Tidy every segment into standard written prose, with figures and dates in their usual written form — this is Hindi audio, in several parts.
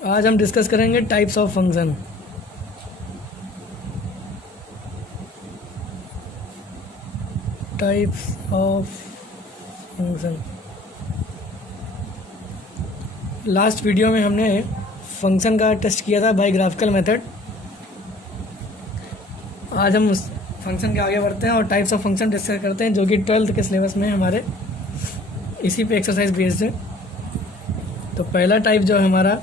आज हम डिस्कस करेंगे types of function. Types of function. Last video में हमने फंक्शन का टेस्ट किया था बाय ग्राफिकल मेथड। आज हम उस फंक्शन के आगे बढ़ते हैं और टाइप्स ऑफ फंक्शन डिस्कस करते हैं, जो कि 12th के सिलेबस में हमारे इसी पे एक्सरसाइज बेस्ड है। तो पहला टाइप जो है हमारा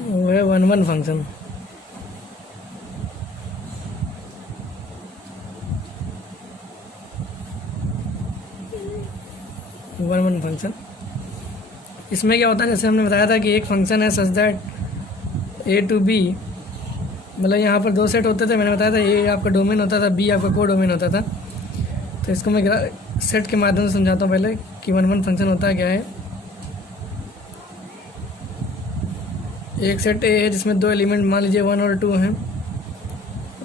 वो है one one function. One one function इसमें क्या होता है, जैसे हमने बताया था कि एक फंक्शन है such that A to B, मतलब यहाँ पर दो सेट होते थे। मैंने बताया था ए आपका डोमेन होता था, बी आपका को डोमेन होता था। तो इसको मैं सेट के माध्यम से समझाता हूँ पहले कि वन वन फंक्शन होता है क्या है। एक सेट ए है जिसमें दो एलिमेंट मान लीजिए 1 और 2 हैं,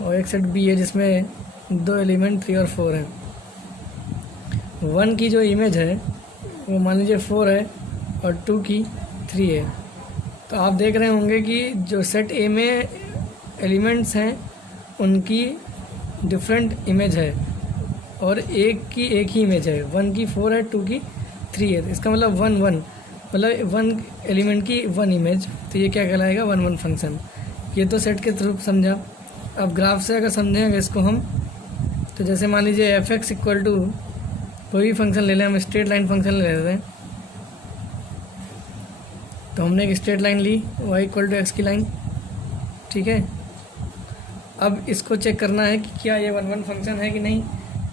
और एक सेट बी है जिसमें दो एलिमेंट 3 और 4 हैं। 1 की जो इमेज है वो मान लीजिए 4 है और 2 की 3 है। तो आप देख रहे होंगे कि जो सेट ए में एलिमेंट्स हैं उनकी डिफरेंट इमेज है, और एक की एक ही इमेज है। 1 की 4 है, 2 की 3 है। इसका मतलब 1 1, मतलब 1 एलिमेंट की 1 इमेज। तो ये क्या कहलाएगा, वन वन फंक्शन। ये तो सेट के थ्रू समझा। अब ग्राफ से अगर समझेंगे इसको हम, तो जैसे मान लीजिए एफ एक्स इक्वल टू कोई भी फंक्शन ले लें, हम स्ट्रेट लाइन फंक्शन ले लेते हैं। तो हमने एक स्ट्रेट लाइन ली वाई इक्वल टू एक्स की लाइन, ठीक है। अब इसको चेक करना है कि क्या ये वन वन फंक्शन है कि नहीं।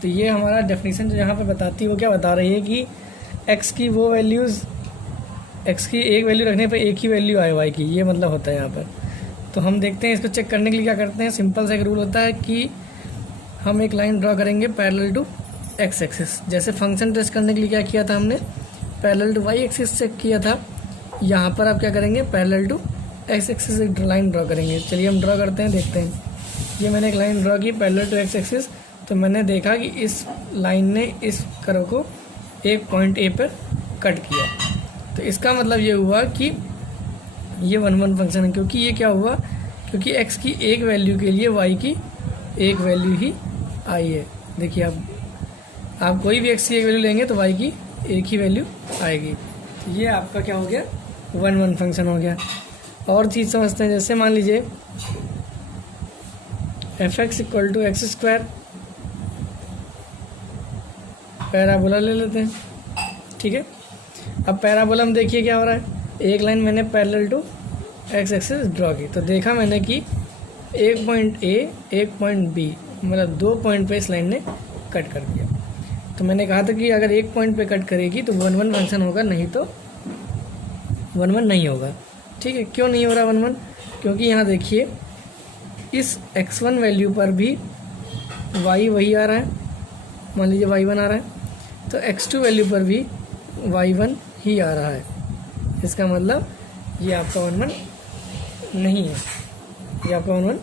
तो ये हमारा डेफिनेशन जो यहाँ पे बताती है वो क्या बता रही है कि एक्स की वो वैल्यूज़, एक्स की एक वैल्यू रखने पर एक ही वैल्यू आए वाई की, ये मतलब होता है यहाँ पर। तो हम देखते हैं इसको चेक करने के लिए क्या करते हैं। सिंपल सा एक रूल होता है कि हम एक लाइन ड्रॉ करेंगे पैरेलल टू एक्स एक्सिस। जैसे फंक्शन टेस्ट करने के लिए क्या किया था हमने, parallel to Y axis check किया था। यहाँ पर आप क्या करेंगे, पैरेलल टू एक्स एक्सिस एक लाइन ड्रॉ करेंगे। चलिए हम ड्रॉ करते हैं, देखते हैं। ये मैंने एक लाइन ड्रॉ की पैरेलल टू एक्स एक्सिस। तो मैंने देखा कि इस लाइन ने इस कर्व को एक पॉइंट ए पर कट किया। तो इसका मतलब ये हुआ कि ये वन वन फंक्शन है, क्योंकि ये क्या हुआ, क्योंकि एक्स की एक वैल्यू के लिए वाई की एक वैल्यू ही आई है। देखिए आप कोई भी एक्स की एक वैल्यू लेंगे तो वाई की एक ही वैल्यू आएगी। तो ये आपका क्या हो गया, वन वन फंक्शन हो गया। और चीज़ समझते हैं, जैसे मान लीजिए F X equal to X square parabola ले लेते हैं, ठीक है। अब पैराबोला में देखिए क्या हो रहा है, एक लाइन मैंने parallel to X axis draw की। तो देखा मैंने कि एक पॉइंट ए एक पॉइंट बी, मतलब 2 पॉइंट पे इस लाइन ने कट कर दिया। तो मैंने कहा था कि अगर एक पॉइंट पे कट करेगी तो वन वन फंक्शन होगा, नहीं तो वन वन नहीं होगा, ठीक है। क्यों नहीं हो रहा वन वन, क्योंकि यहाँ देखिए इस x1 वैल्यू पर भी y वही आ रहा है, मान लीजिए y1 आ रहा है। तो x2 वैल्यू पर भी y1 ही आ रहा है। इसका मतलब ये आपका वन वन नहीं है, ये आपका वन वन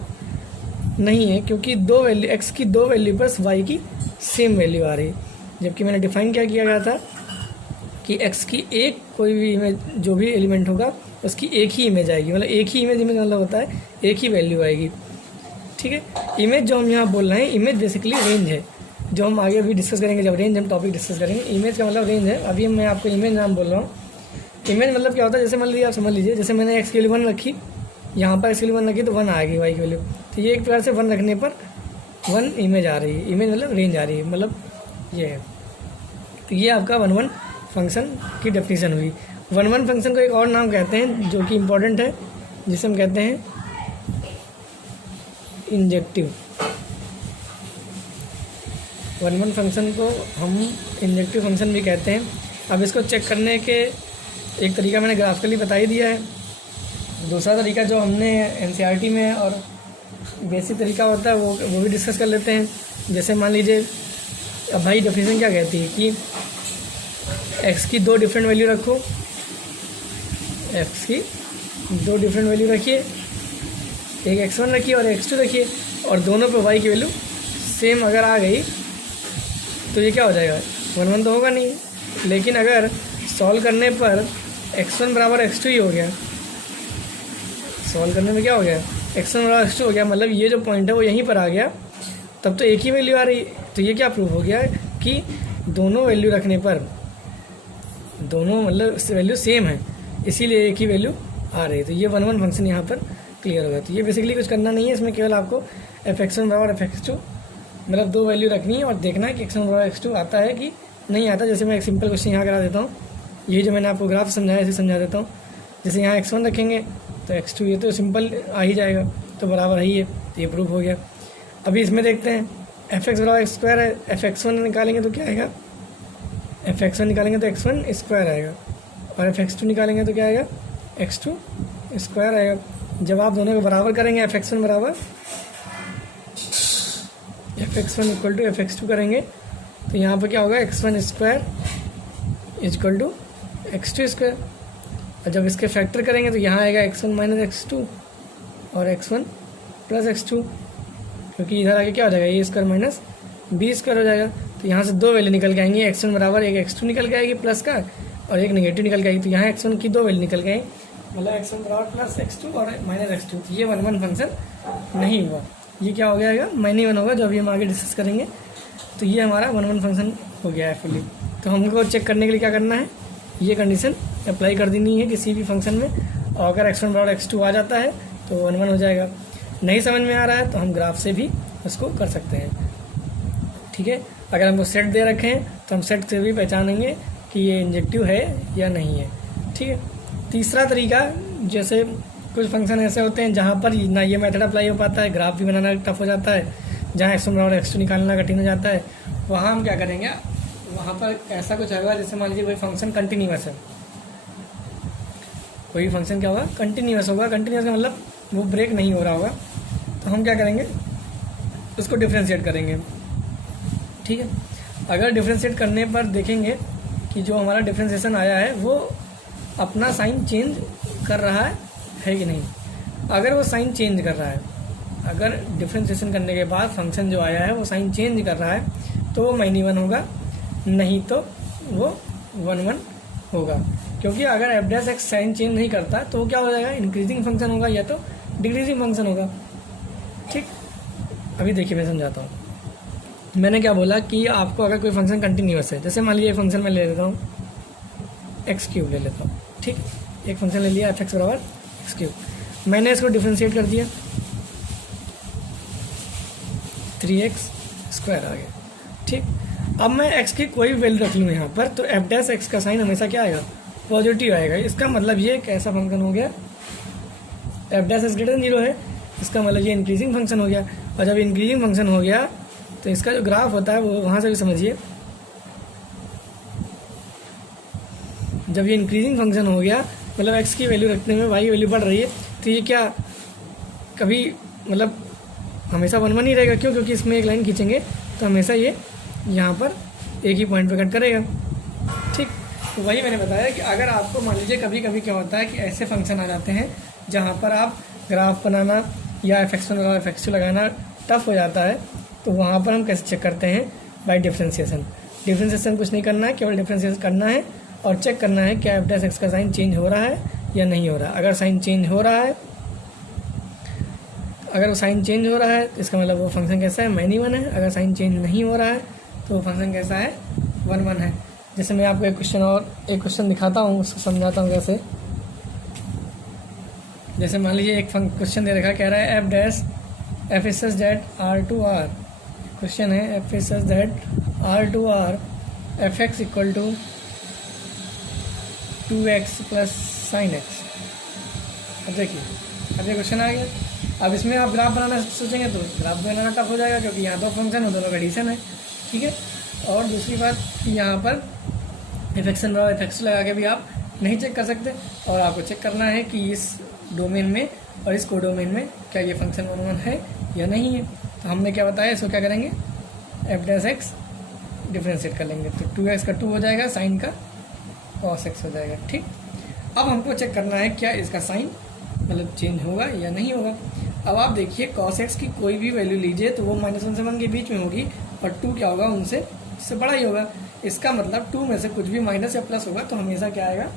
नहीं है, क्योंकि दो वैल्यू x की दो वैल्यू पर y की सेम वैल्यू आ रही है। जबकि मैंने डिफाइन क्या किया गया था कि x की एक कोई भी इमेज, जो भी एलिमेंट होगा उसकी एक ही इमेज आएगी, मतलब एक ही इमेज मतलब होता है एक ही वैल्यू आएगी, ठीक है। इमेज जो हम यहाँ बोल रहे हैं, इमेज बेसिकली रेंज है, जो हम आगे भी डिस्कस करेंगे, जब रेंज हम टॉपिक डिस्कस करेंगे। इमेज का मतलब रेंज है। अभी मैं आपको इमेज नाम बोल रहा हूँ। इमेज मतलब क्या होता है, जैसे मान लीजिए आप समझ लीजिए, जैसे मैंने एक्स की वैल्यू 1 रखी, यहाँ पर एक्स की वैल्यू 1 रखी तो 1 आएगी वाई की वैल्यू। तो ये एक प्रकार से 1 रखने पर 1 इमेज आ रही है। इमेज मतलब रेंज आ रही है, मतलब ये है। तो ये आपका वन वन फंक्शन की डेफिनेशन हुई। वन वन फंक्शन को एक और नाम कहते हैं जो कि इम्पोर्टेंट है, जिसे हम कहते हैं इंजेक्टिव। वन वन फंक्शन को हम इंजेक्टिव फंक्शन भी कहते हैं। अब इसको चेक करने के एक तरीका मैंने ग्राफिकली बता ही दिया है। दूसरा तरीका जो हमने एनसीईआरटी में और बेसिक तरीका होता है वो भी डिस्कस कर लेते हैं। जैसे मान लीजिए, अब भाई डेफिनेशन क्या कहती है कि एक्स की दो डिफरेंट वैल्यू रखो, एक्स की दो डिफरेंट वैल्यू रखिए, एक x1 रखिए और x2 रखिए, और दोनों पे y की वैल्यू सेम अगर आ गई तो ये क्या हो जाएगा, वन वन तो होगा नहीं। लेकिन अगर सॉल्व करने पर x1 बराबर x2 ही हो गया, सॉल्व करने में क्या हो गया, x1 बराबर x2 हो गया, मतलब ये जो पॉइंट है वो यहीं पर आ गया, तब तो एक ही वैल्यू आ रही। तो ये क्या प्रूव हो गया कि दोनों वैल्यू रखने पर दोनों मतलब वैल्यू सेम है, इसीलिए एक ही वैल्यू आ रही है। तो ये 1 1 फंक्शन यहाँ पर क्लियर होगा। तो ये बेसिकली कुछ करना नहीं है, इसमें केवल आपको f(x1) बराबर f(x2) मतलब दो वैल्यू रखनी है और देखना है कि x1 बराबर x2 आता है कि नहीं आता। जैसे मैं एक सिंपल क्वेश्चन यहाँ करा देता हूँ, ये जो मैंने आपको ग्राफ समझाया इसे समझा देता हूँ। जैसे यहाँ x1 रखेंगे तो x2 ये तो सिंपल आ ही जाएगा, तो बराबर ही है, तो ये प्रूफ हो गया। अभी इसमें देखते हैं f(x) बराबर x स्क्वायर है, f(x1) निकालेंगे तो क्या आएगा, f(x1) निकालेंगे तो x1 स्क्वायर आएगा और f(x2) निकालेंगे तो क्या आएगा, x2 स्क्वायर आएगा। जब आप दोनों को बराबर करेंगे f(x1) बराबर f(x1) इक्वल टू f(x2) करेंगे तो यहाँ पर क्या होगा, x1 square equal to x2 square. और जब इसके फैक्टर करेंगे तो यहाँ आएगा x1 माइनस x2 और x1 प्लस x2, क्योंकि इधर आके क्या हो जाएगा, ए स्क्वायर माइनस बी स्क्वायर हो जाएगा। तो यहाँ से दो वैल्यू निकल के आएंगी, x1 बराबर एक x2 निकल के आएगी प्लस का और एक नेगेटिव निकल के आएगी। तो यहाँ x1 की दो वैल्यू निकल के आई, मतलब x1 बराबर प्लस x2 और माइनस x2। तो ये 1 1 फंक्शन नहीं हुआ, ये क्या हो गया, माइनस 1 होगा, जो अभी हम आगे डिस्कस करेंगे। तो ये हमारा 1 1 फंक्शन हो गया है फुली। तो हमको चेक करने के लिए क्या करना है, ये कंडीशन अप्लाई कर देनी है किसी भी फंक्शन में, और अगर x1 बराबर x2 आ जाता है तो 1 1 हो जाएगा। नहीं समझ में आ रहा है तो हम ग्राफ से भी उसको कर सकते हैं, ठीक है। अगर हमको सेट दे रखे हैं तो हम सेट से भी पहचानेंगे कि ये इंजेक्टिव है या नहीं है, ठीक है। तीसरा तरीका, जैसे कुछ फंक्शन ऐसे होते हैं जहाँ पर ना ये मेथड अप्लाई हो पाता है, ग्राफ भी बनाना टफ हो जाता है, जहाँ x1 बराबर x2 निकालना कठिन हो जाता है, वहाँ हम क्या करेंगे, वहाँ पर ऐसा कुछ होगा, जैसे मान लीजिए कोई फंक्शन कंटिन्यूअस है, कोई फंक्शन क्या होगा, कंटिन्यूअस होगा। कंटिन्यूअस का मतलब वो ब्रेक नहीं हो रहा होगा, तो हम क्या करेंगे, उसको डिफ्रेंशिएट करेंगे, ठीक है। अगर डिफ्रेंशिएट करने पर देखेंगे कि जो हमारा डिफ्रेंशिएशन आया है वो अपना साइन चेंज कर रहा है कि नहीं। अगर वो साइन चेंज कर रहा है, अगर डिफ्रेंशिएशन करने के बाद फंक्शन जो आया है वो साइन चेंज कर रहा है तो वो -1 होगा, नहीं तो वो 1 1 होगा। क्योंकि अगर f(x) साइन चेंज नहीं करता तो वो क्या हो जाएगा, इंक्रीजिंग फंक्शन होगा या तो डिक्रीजिंग फंक्शन होगा, ठीक। अभी देखिए मैं समझाता हूँ। मैंने क्या बोला कि आपको अगर कोई फंक्शन कंटिन्यूअस है, जैसे मान लीजिए फंक्शन मैं ले लेता हूँ x³ ले लेता हूँ, ठीक। एक फंक्शन ले लिया f(x) बराबर x³, मैंने इसको डिफ्रेंशिएट कर दिया, 3x स्क्वायर आ गया, ठीक। अब मैं x की कोई भी वैल्यू रख लूँ यहाँ पर तो f(x) का साइन हमेशा क्या आएगा, पॉजिटिव आएगा। इसका मतलब ये कैसा फंक्शन हो गया, f(x) ग्रेटर देन 0 है, इसका मतलब ये इंक्रीजिंग फंक्शन हो गया। और जब इंक्रीजिंग फंक्शन हो गया तो इसका जो ग्राफ होता है वो वहाँ से भी समझिए, जब ये इंक्रीजिंग फंक्शन हो गया मतलब x की वैल्यू रखने में y की वैल्यू बढ़ रही है, तो ये क्या कभी मतलब हमेशा 1 1 ही रहेगा। क्यों, क्योंकि इसमें एक लाइन खींचेंगे तो हमेशा ये यहाँ पर एक ही पॉइंट पे कट करेगा, ठीक। तो वही मैंने बताया कि अगर आपको मान लीजिए कभी कभी क्या होता है कि ऐसे फंक्शन आ जाते हैं जहाँ पर आप ग्राफ बनाना या f(x1) और f(x2) लगाना टफ हो जाता है, तो वहाँ पर हम कैसे चेक करते हैं, बाय डिफ्रेंशिएशन। डिफ्रेंशिएशन कुछ नहीं करना है, केवल डिफ्रेंशिएशन करना है और चेक करना है क्या f(x) का साइन चेंज हो रहा है या नहीं हो रहा है। अगर साइन चेंज हो रहा है, अगर वो साइन चेंज हो रहा है तो इसका मतलब वो फंक्शन कैसा है, -1 है। अगर साइन चेंज नहीं हो रहा है तो वो फंक्शन कैसा है, 1 1 है। जैसे मैं आपको एक क्वेश्चन दिखाता हूँ, उसको समझाता हूँ कैसे। जैसे मान लीजिए एक क्वेश्चन दे रखा, कह रहा है f is such that R2R, question है f is such that R2R f(x) equal to 2x plus sine x। अब देखिए, अब ये क्वेश्चन आ गया। अब इसमें आप ग्राफ बनाना सोचेंगे तो ग्राफ बनाना टफ हो जाएगा, क्योंकि यहाँ दो फंक्शन है, दोनों का एडिशन है, ठीक है। और दूसरी बात, यहाँ पर f(x1) बराबर f(x2) लगा के भी आप नहीं चेक कर सकते, और आपको चेक करना है कि इस डोमेन में और इस कोडोमेन में क्या ये फंक्शन 1 1 है या नहीं है। तो हमने क्या बताया, इसको क्या करेंगे, f(x) डिफ्रेंशिएट कर लेंगे तो 2x का 2 हो जाएगा, साइन का cos x हो जाएगा, ठीक। अब हमको चेक करना है क्या इसका साइन मतलब चेंज होगा या नहीं होगा। अब आप देखिए cos x की कोई भी वैल्यू लीजिए तो वो -1 से 1 के बीच में होगी, और 2 क्या होगा, उनसे इससे बड़ा ही होगा। इसका मतलब 2 में से कुछ भी माइनस या प्लस होगा तो हमेशा क्या आएगा,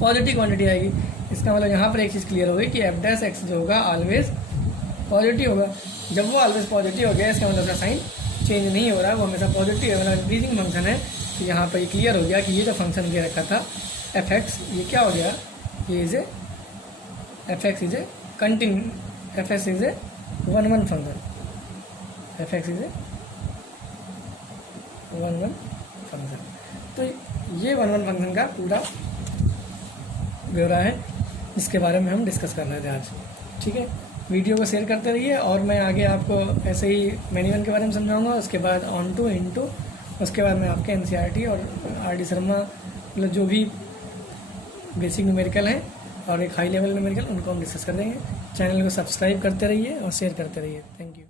पॉजिटिव क्वांटिटी आएगी। इसका मतलब यहाँ पर एक चीज़ क्लियर हो गई कि एफ डैश एक्स जो होगा ऑलवेज पॉजिटिव होगा। जब वो ऑलवेज पॉजिटिव हो गया इसका मतलब उसका साइन चेंज नहीं हो रहा, वो हमेशा पॉजिटिव है, मतलब इंक्रीजिंग फंक्शन है। तो यहाँ पर ये क्लियर हो गया कि ये जो फंक्शन दे रखा था एफ एक्स, ये क्या हो गया, ये is A F x is a continue, F x is a 1-1 function, F x is a 1-1 function. तो ये 1-1 फंक्शन का पूरा ब्यौरा है जिसके बारे में हम डिस्कस कर रहे थे आज। ठीक है, वीडियो को शेयर करते रहिए और मैं आगे आपको ऐसे ही मैन्युअल के बारे में समझाऊंगा, उसके बाद ऑन टू इनटू, उसके बाद मैं आपके एनसीईआरटी और आर डी शर्मा मतलब जो भी बेसिक न्यूमेरिकल हैं और एक हाई लेवल न्यूमेरिकल उनको हम डिस्कस कर देंगे। चैनल को सब्सक्राइब करते रहिए और शेयर करते रहिए। Thank you.